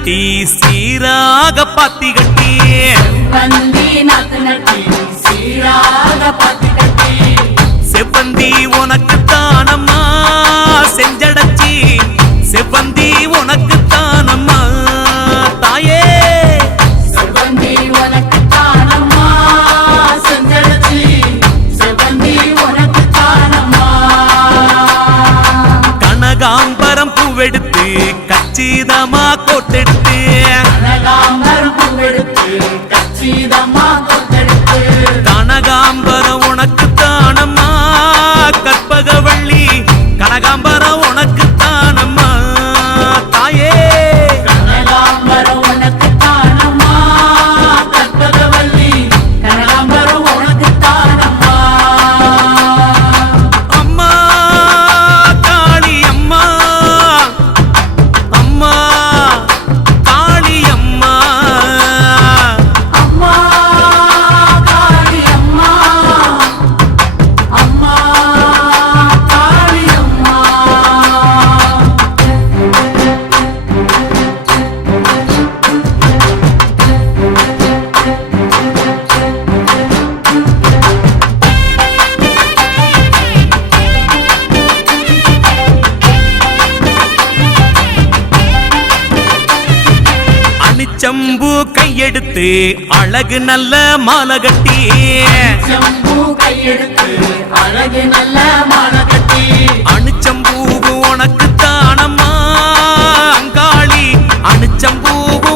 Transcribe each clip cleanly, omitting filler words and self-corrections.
நட்டி சீராக பாத்தி கட்டி செவ்வந்தி உனக்கு தானம்மா செஞ்சடச்சி செவ்வந்தி உனக்கு தானம்மா தாயே செவ்வந்தி உனக்கு தானம்மா செஞ்சடச்சி செவ்வந்தி உனக்கு தானம்மா கனகாம்பரம் பூவெடுத்து கச்சிதமா கோட்டெடுத்து கனகாம்பரம் பூவெடுத்து கச்சிதமா கோட்டெடுத்து கனகாம்பரம் உனக்கு தானம்மா கற்பகவள்ளி கனகாம்பரம் உனக்கு தானம்மா தாயே கனகாம்பரம் உனக்கு தானம்மா கற்பகவள்ளி கனகாம்பரம் உனக்கு தானம்மா அம்மா காளி அம்மா அம்மா காளி அம்மா அம்மா காளி அம்மா அம்மா காளி அம்மா அணிச்சம்பூ கையெடுத்து அழகு நல்ல மாலை கட்டி செம்பூ கையெடுத்து அழகு நல்ல மாலை கட்டி அணிச்சம்பூ உனக்கு தானம்மா அங்காளி அணிச்சம்பூ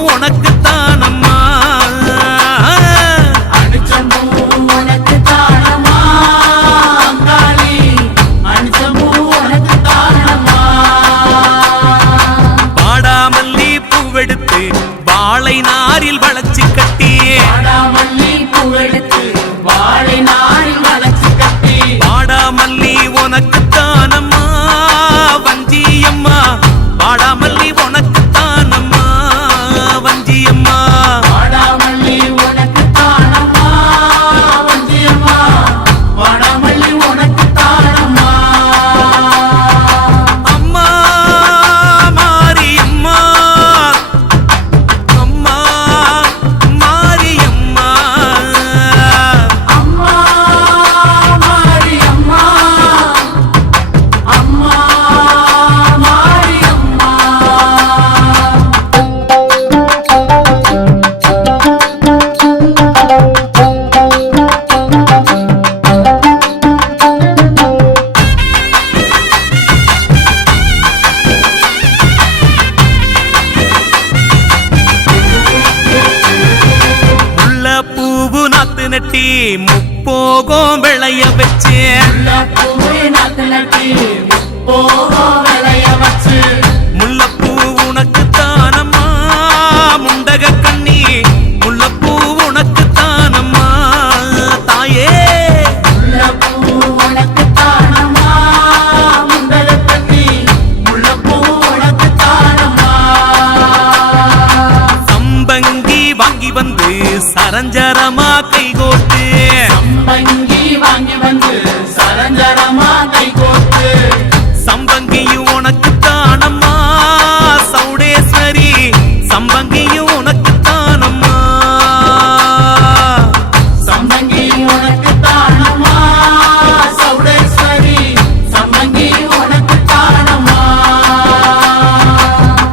உனக்கு தானம்மா அணிச்சம்பூ உனக்கு தானம்மா அங்காளி அணிச்சம்பூ உனக்கு தானம்மா பாடாமல்லி பூவெடுத்து வாழை நாரில் வளைச்சு கட்டி வாடாமல்லி பூவெடுத்து வாழை நாரில் வளைச்சு கட்டி வாடாமல்லி உனக்கு தானம்மா வஞ்சியம்மா வாடாமல்லி உனக்கு தானம்மா வஞ்சியம்மா வாடாமல்லி உனக்கு தானம்மா வஞ்சியம்மா வாடாமல்லி உனக்கு தானம்மா அம்மா மாரியம்மா அம்மா மாரியம்மா அம்மா மாரியம்மா அம்மா மாரியம்மா உள்ள பூவு நாத்து நட்டி முப்போகம் விளைய வச்சு பூவே நாத்து நட்டி போகும் விளைய வச்சு முல்லப்பூ உனக்கு தானம்மா முண்டக கண்ணி முல்லப்பூ உனக்கு தானம்மா தாயே முல்லைப்பூ உனக்கு தானம்மா முண்டகக் கட்டி முல்லைப்பூ உனக்கு தானம்மா சம்பங்கி வாங்கி வந்து சரஞ்சரமா கைகோட்டு சம்பங்கி வாங்கி வந்து சரஞ்சரமா கை கோர்த்து சம்பங்கியும் உனக்கு தானம்மா சௌடேஸ்வரி சம்பங்கியும் உனக்கு தானம்மா சம்பங்கி உனக்கு தானம்மா சௌடேஸ்வரி சம்பங்கி உனக்கு தானம்மா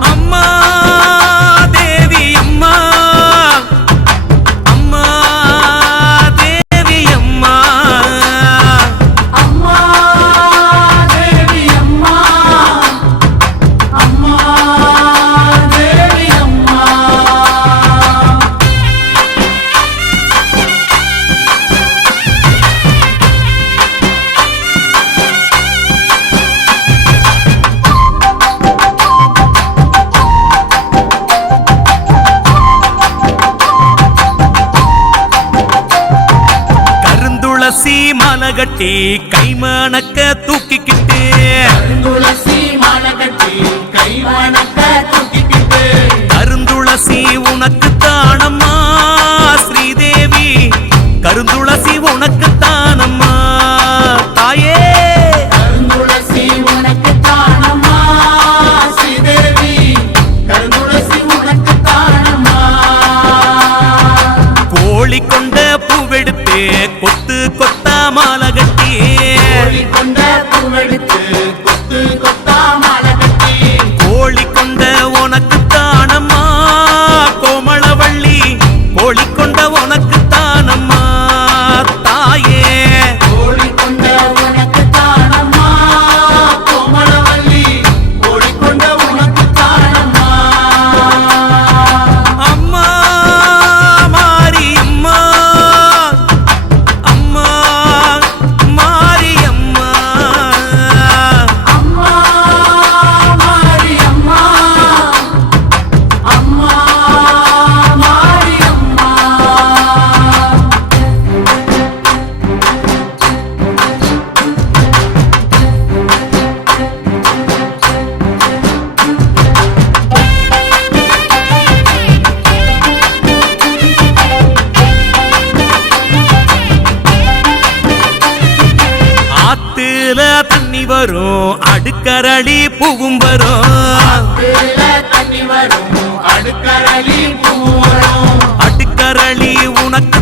அம்மா தேவி அம்மா அம்மா தேவி அம்மா அம்மா தேவி அம்மா அம்மா தேவி அம்மா கருந்துளசி மாலை கட்டி கைமணக்க தூக்கிக்கிட்டு துளசி மாலை கட்டி கை வணக்க தூக்கிக்கிட்டு கருந்துளசி உனக்கு தானம்மா ஸ்ரீதேவி கருந்துளசி உனக்கு தானம்மா தாயே கருந்துளசி உனக்கு தானம்மா ஸ்ரீதேவி கருந்துளசி உனக்கு பூவெடுத்து கொத்து கொத்தா மாலை கட்டி கோழி கொண்ட உனக்கு தானம்மா கோமளவள்ளி கோழி கொண்ட உனக்கு தானம்மா தாயே கோழி கொண்ட உனக்கு தானம்மா கோமளவல்லி கோழி கொண்ட உனக்கு தானம்மா அம்மா மாரியம்மா அம்மா மாரியம்மா அம்மா மாரியம்மா அம்மா மாரியம்மா ஆத்துல தண்ணி வரும் அடுக்கரளி பூவும் வரும் ஆத்துல தண்ணி வரும் அடுக்கரளி பூ வரும் அடுக்கரளி உனக்கு